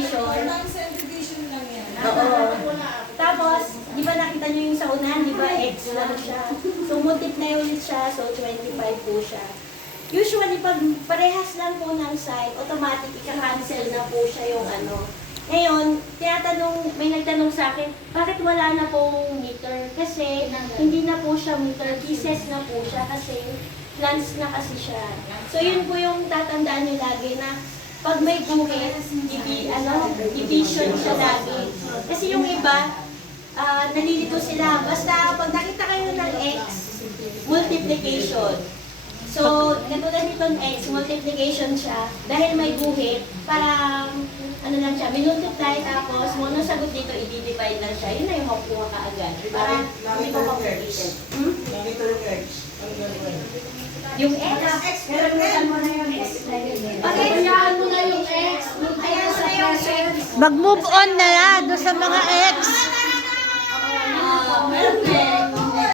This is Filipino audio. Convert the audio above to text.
multiplication. Times and division lang yan. Oo. Tapos, di ba nakita nyo yung sa unahan, di ba x lang siya. So, multiply ulit siya, so 25 po siya. Usually, pag parehas lang po ng side, automatic ika-cancel na po siya yung ano. Ngayon, may nagtanong sa akin, bakit wala na pong meter? Kasi hindi na po siya meter, pieces na po siya kasi plants na kasi siya. So, yun po yung tatandaan niyo lagi na pag may guhit, division siya lagi. Kasi yung iba, nalilito sila. Basta pag nakita kayo ng x, multiplication. So, katulad nitong x, multiplication siya. Dahil may guhit, parang, ano lang siya, minultiply tapos, kung anong sagot dito, i-divide lang siya. Yun na yung makukuha ka agad. Parang, hindi ko complicated. Nakita yung X. Ano gagawin? Yung x, pero lutan mo na yung x. Okay, Hayaan mo na yung X. ayan na yung x. Mag-move on na doon sa mga ex.